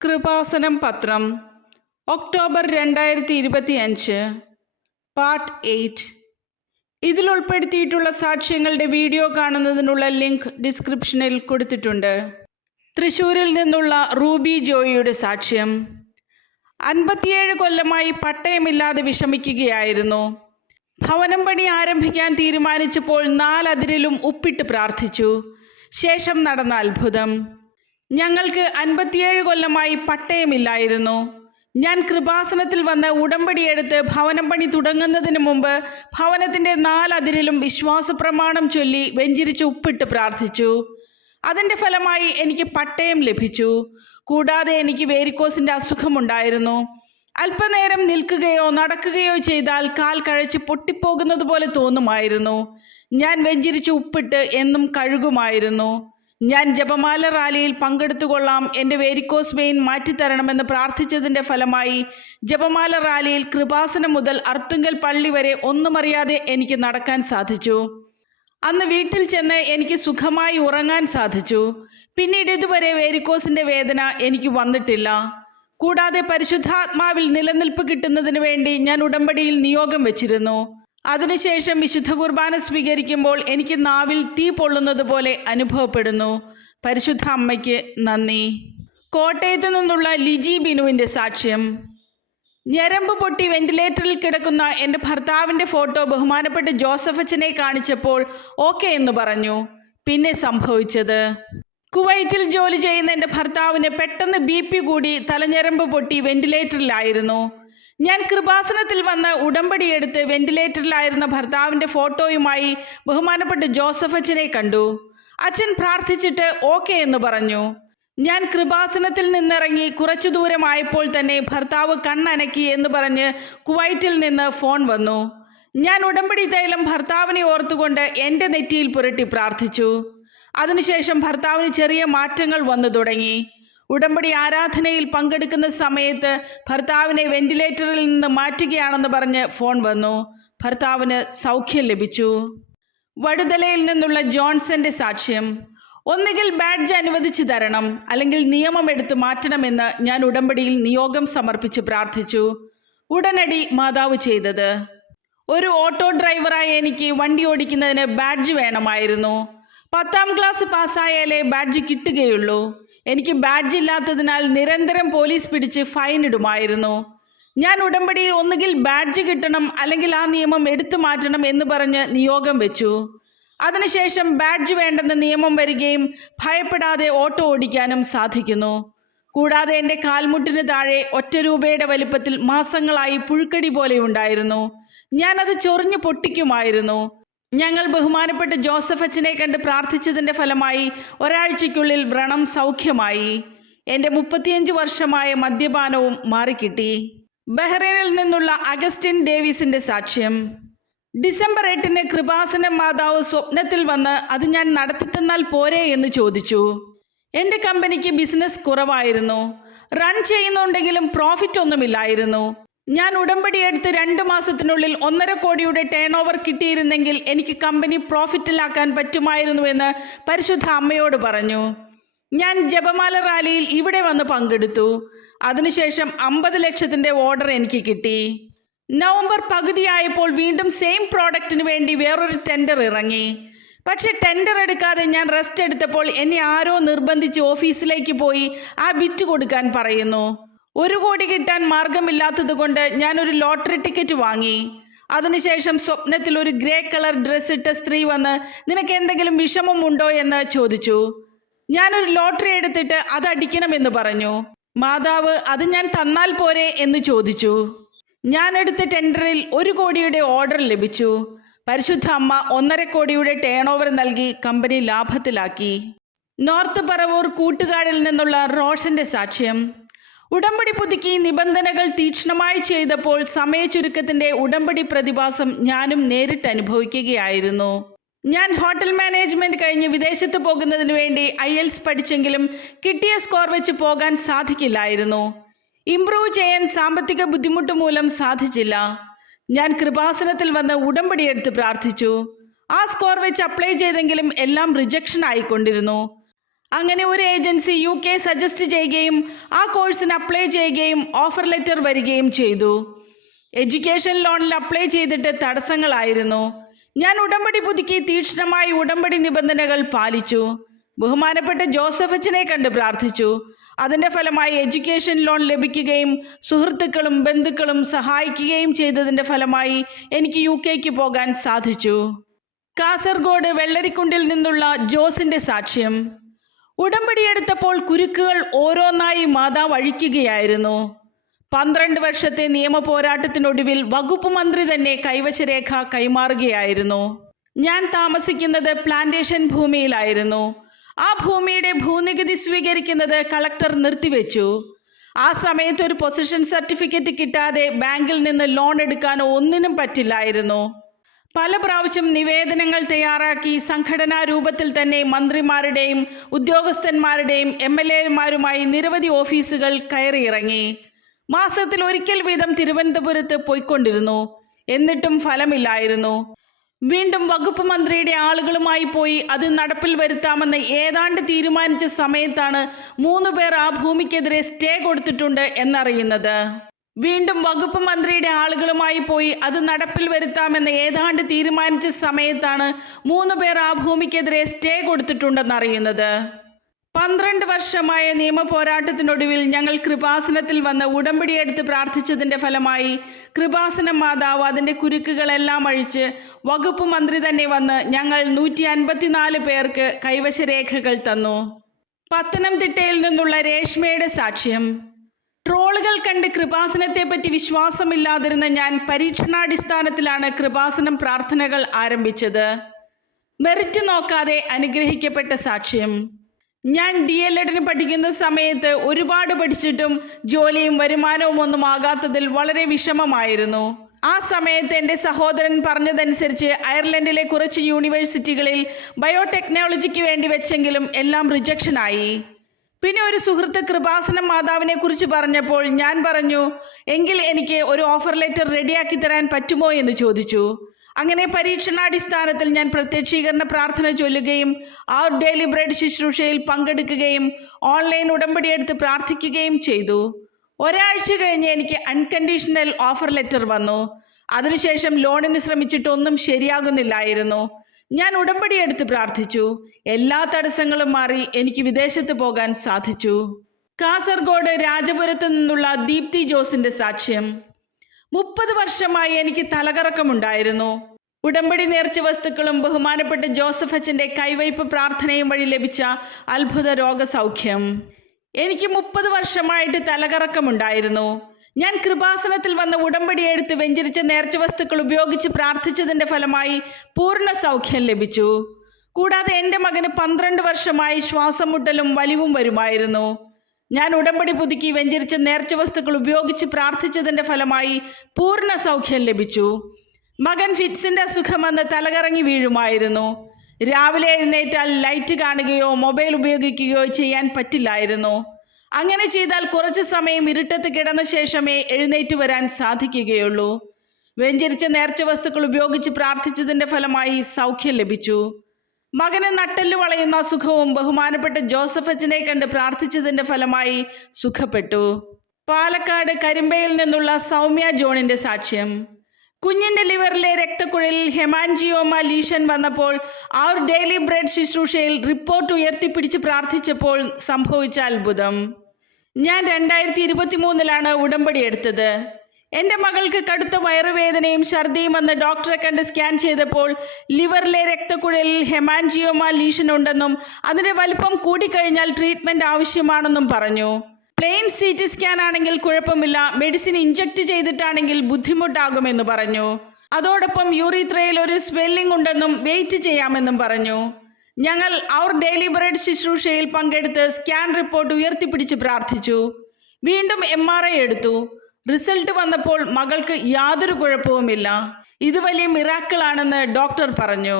കൃപാസനം പത്രം October 2025 part 8. ഇതിൽ ഉൾപ്പെടുത്തിയിട്ടുള്ള സാക്ഷ്യങ്ങളുടെ വീഡിയോ കാണുന്നതിനുള്ള ലിങ്ക് ഡിസ്ക്രിപ്ഷനിൽ കൊടുത്തിട്ടുണ്ട്. തൃശ്ശൂരിൽ നിന്നുള്ള റൂബി ജോയിയുടെ സാക്ഷ്യം. 57 കൊല്ലമായി പട്ടയമില്ലാതെ വിഷമിക്കുകയായിരുന്നു. ഭവനം പണി ആരംഭിക്കാൻ തീരുമാനിച്ചപ്പോൾ 4 അതിരിലും ഉപ്പിട്ട് പ്രാർത്ഥിച്ചു. ശേഷം നടന്ന അത്ഭുതം. ഞങ്ങൾക്ക് 57 കൊല്ലമായി പട്ടയമില്ലായിരുന്നു. ഞാൻ കൃപാസനത്തിൽ വന്ന് ഉടമ്പടിയെടുത്ത് ഭവനം പണി തുടങ്ങുന്നതിന് മുമ്പ് ഭവനത്തിൻ്റെ 4 അതിരിലും വിശ്വാസപ്രമാണം ചൊല്ലി വെഞ്ചിരിച്ച് ഉപ്പിട്ട് പ്രാർത്ഥിച്ചു. അതിൻ്റെ ഫലമായി എനിക്ക് പട്ടയം ലഭിച്ചു. കൂടാതെ എനിക്ക് വേരിക്കോസിൻ്റെ അസുഖമുണ്ടായിരുന്നു. അല്പനേരം നിൽക്കുകയോ നടക്കുകയോ ചെയ്താൽ കാൽ കഴച്ച് പൊട്ടിപ്പോകുന്നത് പോലെ തോന്നുമായിരുന്നു. ഞാൻ വെഞ്ചിരിച്ച് ഉപ്പിട്ട് എന്നും കഴുകുമായിരുന്നു. ഞാൻ ജപമാല റാലിയിൽ പങ്കെടുത്തുകൊള്ളാം, എൻ്റെ വേരിക്കോസ് വെയിൻ മാറ്റിത്തരണമെന്ന് പ്രാർത്ഥിച്ചതിൻ്റെ ഫലമായി ജപമാല റാലിയിൽ കൃപാസനം മുതൽ അർത്തുങ്കൽ പള്ളി വരെ ഒന്നുമറിയാതെ എനിക്ക് നടക്കാൻ സാധിച്ചു. അന്ന് വീട്ടിൽ ചെന്ന് എനിക്ക് സുഖമായി ഉറങ്ങാൻ സാധിച്ചു. പിന്നീട് ഇതുവരെ വേരിക്കോസിൻ്റെ വേദന എനിക്ക് വന്നിട്ടില്ല. കൂടാതെ പരിശുദ്ധാത്മാവിൽ നിലനിൽപ്പ് കിട്ടുന്നതിന് വേണ്ടി ഞാൻ ഉടമ്പടിയിൽ നിയോഗം വെച്ചിരുന്നു. അതിനുശേഷം വിശുദ്ധ കുർബാന സ്വീകരിക്കുമ്പോൾ എനിക്ക് നാവിൽ തീ പൊള്ളുന്നത് പോലെ അനുഭവപ്പെടുന്നു. പരിശുദ്ധ അമ്മയ്ക്ക് നന്ദി. കോട്ടയത്ത് നിന്നുള്ള ലിജി ബിനുവിൻ്റെ സാക്ഷ്യം. ഞരമ്പ് പൊട്ടി വെന്റിലേറ്ററിൽ കിടക്കുന്ന എൻ്റെ ഭർത്താവിൻ്റെ ഫോട്ടോ ബഹുമാനപ്പെട്ട ജോസഫച്ചനെ കാണിച്ചപ്പോൾ ഓക്കെ എന്ന് പറഞ്ഞു. പിന്നെ സംഭവിച്ചത്, കുവൈറ്റിൽ ജോലി ചെയ്യുന്ന എൻ്റെ ഭർത്താവിന് പെട്ടെന്ന് BP കൂടി തലഞരമ്പ് പൊട്ടി വെന്റിലേറ്ററിലായിരുന്നു. ഞാൻ കൃപാസനത്തിൽ വന്ന് ഉടമ്പടിയെടുത്ത് വെന്റിലേറ്ററിലായിരുന്ന ഭർത്താവിൻ്റെ ഫോട്ടോയുമായി ബഹുമാനപ്പെട്ട ജോസഫച്ചനെ കണ്ടു. അച്ഛൻ പ്രാർത്ഥിച്ചിട്ട് ഓക്കെ എന്ന് പറഞ്ഞു. ഞാൻ കൃപാസനത്തിൽ നിന്നിറങ്ങി കുറച്ചു ദൂരമായപ്പോൾ തന്നെ ഭർത്താവ് കണ്ണനക്കി എന്ന് പറഞ്ഞ് കുവൈറ്റിൽ നിന്ന് ഫോൺ വന്നു. ഞാൻ ഉടമ്പടി തൈലം ഭർത്താവിനെ ഓർത്തുകൊണ്ട് എൻ്റെ നെറ്റിയിൽ പുരട്ടി പ്രാർത്ഥിച്ചു. അതിനുശേഷം ഭർത്താവിന് ചെറിയ മാറ്റങ്ങൾ വന്നു തുടങ്ങി. ഉടമ്പടി ആരാധനയിൽ പങ്കെടുക്കുന്ന സമയത്ത് ഭർത്താവിനെ വെന്റിലേറ്ററിൽ നിന്ന് മാറ്റുകയാണെന്ന് പറഞ്ഞ് ഫോൺ വന്നു. ഭർത്താവിന് സൗഖ്യം ലഭിച്ചു. വടുതലയിൽ നിന്നുള്ള ജോൺസന്റെ സാക്ഷ്യം. ഒന്നുകിൽ ബാഡ്ജ് അനുവദിച്ചു തരണം, അല്ലെങ്കിൽ നിയമം എടുത്തു മാറ്റണമെന്ന് ഞാൻ ഉടമ്പടിയിൽ നിയോഗം സമർപ്പിച്ച് പ്രാർത്ഥിച്ചു. ഉടനടി മാതാവ് ചെയ്തത്. ഒരു ഓട്ടോ ഡ്രൈവറായ എനിക്ക് വണ്ടി ഓടിക്കുന്നതിന് ബാഡ്ജ് വേണമായിരുന്നു. 10ാം ക്ലാസ് പാസ്സായാലേ ബാഡ്ജ് കിട്ടുകയുള്ളൂ. എനിക്ക് ബാഡ്ജ് ഇല്ലാത്തതിനാൽ നിരന്തരം പോലീസ് പിടിച്ച് ഫൈൻ ഇടുമായിരുന്നു. ഞാൻ ഉടമ്പടിയിൽ ഒന്നുകിൽ ബാഡ്ജ് കിട്ടണം, അല്ലെങ്കിൽ ആ നിയമം എടുത്തു മാറ്റണം എന്ന് പറഞ്ഞ് നിയോഗം വെച്ചു. അതിനുശേഷം ബാഡ്ജ് വേണ്ടെന്ന നിയമം വരികയും ഭയപ്പെടാതെ ഓട്ടോ ഓടിക്കാനും സാധിക്കുന്നു. കൂടാതെ എൻ്റെ കാൽമുട്ടിന് താഴെ 1 രൂപയുടെ വലിപ്പത്തിൽ മാസങ്ങളായി പുഴുക്കടി പോലെ ഉണ്ടായിരുന്നു. ഞാനത് ചൊറിഞ്ഞു പൊട്ടിക്കുമായിരുന്നു. ഞങ്ങൾ ബഹുമാനപ്പെട്ട ജോസഫച്ചനെ കണ്ട് പ്രാർത്ഥിച്ചതിൻ്റെ ഫലമായി ഒരാഴ്ചയ്ക്കുള്ളിൽ വ്രണം സൗഖ്യമായി. എൻ്റെ 35 വർഷമായ മദ്യപാനവും മാറിക്കിട്ടി. ബഹ്റൈനിൽ നിന്നുള്ള അഗസ്റ്റിൻ ഡേവിസിൻ്റെ സാക്ഷ്യം. ഡിസംബർ 8 കൃപാസനം മാതാവ് സ്വപ്നത്തിൽ വന്ന് അത് ഞാൻ നടത്തിത്തന്നാൽ പോരെ എന്ന് ചോദിച്ചു. എൻ്റെ കമ്പനിക്ക് ബിസിനസ് കുറവായിരുന്നു. റൺ ചെയ്യുന്നുണ്ടെങ്കിലും പ്രോഫിറ്റ് ഒന്നുമില്ലായിരുന്നു. ഞാൻ ഉടമ്പടി എടുത്ത് 2 മാസത്തിനുള്ളിൽ 1.5 കോടിയുടെ ടേൺ ഓവർ കിട്ടിയിരുന്നെങ്കിൽ എനിക്ക് കമ്പനി പ്രോഫിറ്റിലാക്കാൻ പറ്റുമായിരുന്നുവെന്ന് പരിശുദ്ധ അമ്മയോട് പറഞ്ഞു. ഞാൻ ജപമാല റാലിയിൽ ഇവിടെ വന്ന് പങ്കെടുത്തു. അതിനുശേഷം 50 ലക്ഷത്തിൻ്റെ ഓർഡർ എനിക്ക് കിട്ടി. നവംബർ പകുതിയായപ്പോൾ വീണ്ടും സെയിം പ്രോഡക്റ്റിന് വേണ്ടി വേറൊരു ടെൻഡർ ഇറങ്ങി. പക്ഷെ ടെൻഡർ എടുക്കാതെ ഞാൻ റെസ്റ്റ് എടുത്തപ്പോൾ എന്നെ ആരോ നിർബന്ധിച്ച് ഓഫീസിലേക്ക് പോയി ആ ബിറ്റ് കൊടുക്കാൻ പറയുന്നു. 1 കോടി കിട്ടാൻ മാർഗമില്ലാത്തത് കൊണ്ട് ഞാനൊരു ലോട്ടറി ടിക്കറ്റ് വാങ്ങി. അതിനുശേഷം സ്വപ്നത്തിൽ ഒരു ഗ്രേ കളർ ഡ്രസ് ഇട്ട സ്ത്രീ വന്ന് നിനക്ക് എന്തെങ്കിലും വിഷമമുണ്ടോ എന്ന് ചോദിച്ചു. ഞാനൊരു ലോട്ടറി എടുത്തിട്ട് അത് അടിക്കണമെന്ന് പറഞ്ഞു. മാതാവ് അത് ഞാൻ തന്നാൽ പോരെ എന്ന് ചോദിച്ചു. ഞാൻ എടുത്ത ടെൻഡറിൽ 1 കോടിയുടെ ഓർഡർ ലഭിച്ചു. പരിശുദ്ധ അമ്മ 1.5 കോടിയുടെ ടേൺ ഓവർ നൽകി കമ്പനി ലാഭത്തിലാക്കി. നോർത്ത് പറവൂർ കൂട്ടുകാടിൽ നിന്നുള്ള റോഷന്റെ സാക്ഷ്യം. ഉടമ്പടി പുതുക്കി നിബന്ധനകൾ തീക്ഷ്ണമായി ചെയ്തപ്പോൾ സമയചുരുക്കത്തിൻ്റെ ഉടമ്പടി പ്രതിഭാസം ഞാനും നേരിട്ട് അനുഭവിക്കുകയായിരുന്നു. ഞാൻ ഹോട്ടൽ മാനേജ്മെൻറ്റ് കഴിഞ്ഞ് വിദേശത്ത് പോകുന്നതിന് വേണ്ടി IELTS പഠിച്ചെങ്കിലും കിട്ടിയ സ്കോർ വെച്ച് പോകാൻ സാധിക്കില്ലായിരുന്നു. ഇംപ്രൂവ് ചെയ്യാൻ സാമ്പത്തിക ബുദ്ധിമുട്ട് മൂലം സാധിച്ചില്ല. ഞാൻ കൃപാസനത്തിൽ വന്ന് ഉടമ്പടി എടുത്ത് പ്രാർത്ഥിച്ചു. ആ സ്കോർ വെച്ച് അപ്ലൈ ചെയ്തെങ്കിലും എല്ലാം റിജക്ഷൻ ആയിക്കൊണ്ടിരുന്നു. അങ്ങനെ ഒരു ഏജൻസി UK സജസ്റ്റ് ചെയ്യുകയും ആ കോഴ്സിന് അപ്ലൈ ചെയ്യുകയും ഓഫർ ലെറ്റർ വരികയും ചെയ്തു. എഡ്യൂക്കേഷൻ ലോണിൽ അപ്ലൈ ചെയ്തിട്ട് തടസ്സങ്ങളായിരുന്നു. ഞാൻ ഉടമ്പടി പുതുക്കി തീക്ഷ്ണമായി ഉടമ്പടി നിബന്ധനകൾ പാലിച്ചു. ബഹുമാനപ്പെട്ട ജോസഫ് അച്ഛനെ കണ്ട് പ്രാർത്ഥിച്ചു. അതിൻ്റെ ഫലമായി എഡ്യൂക്കേഷൻ ലോൺ ലഭിക്കുകയും സുഹൃത്തുക്കളും ബന്ധുക്കളും സഹായിക്കുകയും ചെയ്തതിൻ്റെ ഫലമായി എനിക്ക് UK പോകാൻ സാധിച്ചു. കാസർഗോഡ് വെള്ളരിക്കുണ്ടിൽ നിന്നുള്ള ജോസിൻ്റെ സാക്ഷ്യം. ഉടമ്പടി എടുത്തപ്പോൾ കുരുക്കുകൾ ഓരോന്നായി മാതാവ് അഴിക്കുകയായിരുന്നു. 12 വർഷത്തെ നിയമ പോരാട്ടത്തിനൊടുവിൽ വകുപ്പ് മന്ത്രി തന്നെ കൈവശരേഖ കൈമാറുകയായിരുന്നു. ഞാൻ താമസിക്കുന്നത് പ്ലാന്റേഷൻ ഭൂമിയിലായിരുന്നു. ആ ഭൂമിയുടെ ഭൂനികുതി സ്വീകരിക്കുന്നത് കളക്ടർ നിർത്തിവെച്ചു. ആ സമയത്ത് ഒരു പൊസിഷൻ സർട്ടിഫിക്കറ്റ് കിട്ടാതെ ബാങ്കിൽ നിന്ന് ലോൺ എടുക്കാനോ ഒന്നിനും പറ്റില്ലായിരുന്നു. പല പ്രാവശ്യം നിവേദനങ്ങൾ തയ്യാറാക്കി സംഘടനാ രൂപത്തിൽ തന്നെ മന്ത്രിമാരുടെയും ഉദ്യോഗസ്ഥന്മാരുടെയും MLAമാരുമായി നിരവധി ഓഫീസുകൾ കയറിയിറങ്ങി. മാസത്തിൽ ഒരിക്കൽ വീതം തിരുവനന്തപുരത്ത് പോയിക്കൊണ്ടിരുന്നു. എന്നിട്ടും ഫലമില്ലായിരുന്നു. വീണ്ടും വകുപ്പ് മന്ത്രിയുടെ ആളുകളുമായി പോയി അത് നടപ്പിൽ വരുത്താമെന്ന് ഏതാണ്ട് തീരുമാനിച്ച സമയത്താണ് 3 പേർ ആ ഭൂമിക്കെതിരെ സ്റ്റേ കൊടുത്തിട്ടുണ്ട് എന്നറിയുന്നത്. വീണ്ടും വകുപ്പ് മന്ത്രിയുടെ ആളുകളുമായി പോയി അത് നടപ്പിൽ വരുത്താമെന്ന് ഏതാണ്ട് തീരുമാനിച്ച സമയത്താണ് 3 പേർ ആ ഭൂമിക്കെതിരെ സ്റ്റേ കൊടുത്തിട്ടുണ്ടെന്നറിയുന്നത്. 12 വർഷമായ നിയമ പോരാട്ടത്തിനൊടുവിൽ ഞങ്ങൾ കൃപാസനത്തിൽ വന്ന് ഉടമ്പടിയെടുത്ത് പ്രാർത്ഥിച്ചതിൻ്റെ ഫലമായി കൃപാസനം മാതാവ് അതിൻ്റെ കുരുക്കുകളെല്ലാം അഴിച്ച് വകുപ്പ് മന്ത്രി തന്നെ വന്ന് ഞങ്ങൾ 154 പേർക്ക് കൈവശരേഖകൾ തന്നു. പത്തനംതിട്ടയിൽ നിന്നുള്ള രേഷ്മയുടെ സാക്ഷ്യം. ട്രോളുകൾ കണ്ട് കൃപാസനത്തെപ്പറ്റി വിശ്വാസമില്ലാതിരുന്ന ഞാൻ പരീക്ഷണാടിസ്ഥാനത്തിലാണ് കൃപാസനം പ്രാർത്ഥനകൾ ആരംഭിച്ചത്. മെറിറ്റ് നോക്കാതെ അനുഗ്രഹിക്കപ്പെട്ട സാക്ഷ്യം. ഞാൻ DLEDന് പഠിക്കുന്ന സമയത്ത് ഒരുപാട് പഠിച്ചിട്ടും ജോലിയും വരുമാനവും ഒന്നും ആകാത്തതിൽ വളരെ വിഷമമായിരുന്നു. ആ സമയത്ത് എൻ്റെ സഹോദരൻ പറഞ്ഞതനുസരിച്ച് അയർലൻഡിലെ കുറച്ച് യൂണിവേഴ്സിറ്റികളിൽ ബയോടെക്നോളജിക്ക് വേണ്ടി വെച്ചെങ്കിലും എല്ലാം റിജക്ഷനായി. പിന്നെ ഒരു സുഹൃത്ത് കൃപാസനം മാതാവിനെ കുറിച്ച് പറഞ്ഞപ്പോൾ ഞാൻ പറഞ്ഞു, എങ്കിൽ എനിക്ക് ഒരു ഓഫർ ലെറ്റർ റെഡിയാക്കി തരാൻ പറ്റുമോ എന്ന് ചോദിച്ചു. അങ്ങനെ പരീക്ഷണാടിസ്ഥാനത്തിൽ ഞാൻ പ്രത്യക്ഷീകരണ പ്രാർത്ഥന ചൊല്ലുകയും അവർ ഡെയിലി ബ്രെഡ് ശുശ്രൂഷയിൽ പങ്കെടുക്കുകയും ഓൺലൈൻ ഉടമ്പടിയെടുത്ത് പ്രാർത്ഥിക്കുകയും ചെയ്തു. ഒരാഴ്ച കഴിഞ്ഞ് എനിക്ക് അൺകണ്ടീഷണൽ ഓഫർ ലെറ്റർ വന്നു. അതിനുശേഷം ലോണിന് ശ്രമിച്ചിട്ടൊന്നും ശരിയാകുന്നില്ലായിരുന്നു. ഞാൻ ഉടമ്പടിയെടുത്ത് പ്രാർത്ഥിച്ചു. എല്ലാ തടസ്സങ്ങളും മാറി എനിക്ക് വിദേശത്ത് പോകാൻ സാധിച്ചു. കാസർഗോഡ് രാജപുരത്ത് നിന്നുള്ള ദീപ്തി ജോസിന്റെ സാക്ഷ്യം. 30 വർഷമായി എനിക്ക് തലകറക്കമുണ്ടായിരുന്നു. ഉടമ്പടി നേർച്ച വസ്തുക്കളും ബഹുമാനപ്പെട്ട ജോസഫ് അച്ഛൻ്റെ കൈവയ്പ് പ്രാർത്ഥനയും വഴി ലഭിച്ച അത്ഭുത രോഗസൗഖ്യം. എനിക്ക് 30 വർഷമായിട്ട് തലകറക്കമുണ്ടായിരുന്നു. ഞാൻ കൃപാസനത്തിൽ വന്ന ഉടമ്പടിയെടുത്ത് വെഞ്ചരിച്ച നേർച്ച വസ്തുക്കൾ ഉപയോഗിച്ച് പ്രാർത്ഥിച്ചതിൻ്റെ ഫലമായി പൂർണ്ണ സൗഖ്യം ലഭിച്ചു. കൂടാതെ എൻ്റെ മകന് 12 വർഷമായി ശ്വാസം മുട്ടലും വലിവും വരുമായിരുന്നു. ഞാൻ ഉടമ്പടി പുതുക്കി വെഞ്ചരിച്ച നേർച്ച വസ്തുക്കൾ ഉപയോഗിച്ച് പ്രാർത്ഥിച്ചതിൻ്റെ ഫലമായി പൂർണ്ണ സൗഖ്യം ലഭിച്ചു. മകൻ ഫിറ്റ്സിൻ്റെ അസുഖം വന്ന് തലകറങ്ങി വീഴുമായിരുന്നു. രാവിലെ എഴുന്നേറ്റാൽ ലൈറ്റ് കാണുകയോ മൊബൈൽ ഉപയോഗിക്കുകയോ ചെയ്യാൻ പറ്റില്ലായിരുന്നു. അങ്ങനെ ചെയ്താൽ കുറച്ച് സമയം ഇരുട്ടത്ത് കിടന്ന ശേഷമേ എഴുന്നേറ്റ് വരാൻ സാധിക്കുകയുള്ളൂ. വെഞ്ചരിച്ച നേർച്ച വസ്തുക്കൾ ഉപയോഗിച്ച് പ്രാർത്ഥിച്ചതിൻ്റെ ഫലമായി സൗഖ്യം ലഭിച്ചു. മകന് നട്ടെല്ല് വളയുന്ന അസുഖവും ബഹുമാനപ്പെട്ട ജോസഫ് അച്ഛനെ കണ്ട് പ്രാർത്ഥിച്ചതിൻ്റെ ഫലമായി സുഖപ്പെട്ടു. പാലക്കാട് കരിമ്പയിൽ നിന്നുള്ള സൗമ്യ ജോണിൻ്റെ സാക്ഷ്യം. കുഞ്ഞിൻ്റെ ലിവറിലെ രക്തക്കുഴലിൽ ഹെമാൻജിയോമ ലീഷൻ വന്നപ്പോൾ അവർ ഡെയിലി ബ്രെഡ് ശുശ്രൂഷയിൽ റിപ്പോർട്ട് ഉയർത്തിപ്പിടിച്ച് പ്രാർത്ഥിച്ചപ്പോൾ സംഭവിച്ച അത്ഭുതം. ഞാൻ 2023 ഉടമ്പടി എടുത്തത്. എൻ്റെ മകൾക്ക് കടുത്ത വയറുവേദനയും ഛർദിയും വന്ന് ഡോക്ടറെ കണ്ട് സ്കാൻ ചെയ്തപ്പോൾ ലിവറിലെ രക്തക്കുഴലിൽ ഹെമാൻജിയോമ ലീഷൻ ഉണ്ടെന്നും അതിൻ്റെ വലിപ്പം കൂടിക്കഴിഞ്ഞാൽ ട്രീറ്റ്മെൻറ്റ് ആവശ്യമാണെന്നും പറഞ്ഞു. പ്ലെയിൻ CT സ്കാൻ ആണെങ്കിൽ കുഴപ്പമില്ല, മെഡിസിൻ ഇഞ്ചക്ട് ചെയ്തിട്ടാണെങ്കിൽ ബുദ്ധിമുട്ടാകുമെന്ന് പറഞ്ഞു. അതോടൊപ്പം യൂറിത്രയിൽ ഒരു സ്വെല്ലിംഗ് ഉണ്ടെന്നും വെയിറ്റ് ചെയ്യാമെന്നും പറഞ്ഞു. ഞങ്ങൾ അവർ ഡെയിലി ബ്രെഡ് ശുശ്രൂഷയിൽ പങ്കെടുത്ത് സ്കാൻ റിപ്പോർട്ട് ഉയർത്തിപ്പിടിച്ച് പ്രാർത്ഥിച്ചു. വീണ്ടും MRI എടുത്തു. റിസൾട്ട് വന്നപ്പോൾ മകൾക്ക് യാതൊരു കുഴപ്പവുമില്ല. ഇത് വലിയ മിറാക്കിളാണെന്ന് ഡോക്ടർ പറഞ്ഞു.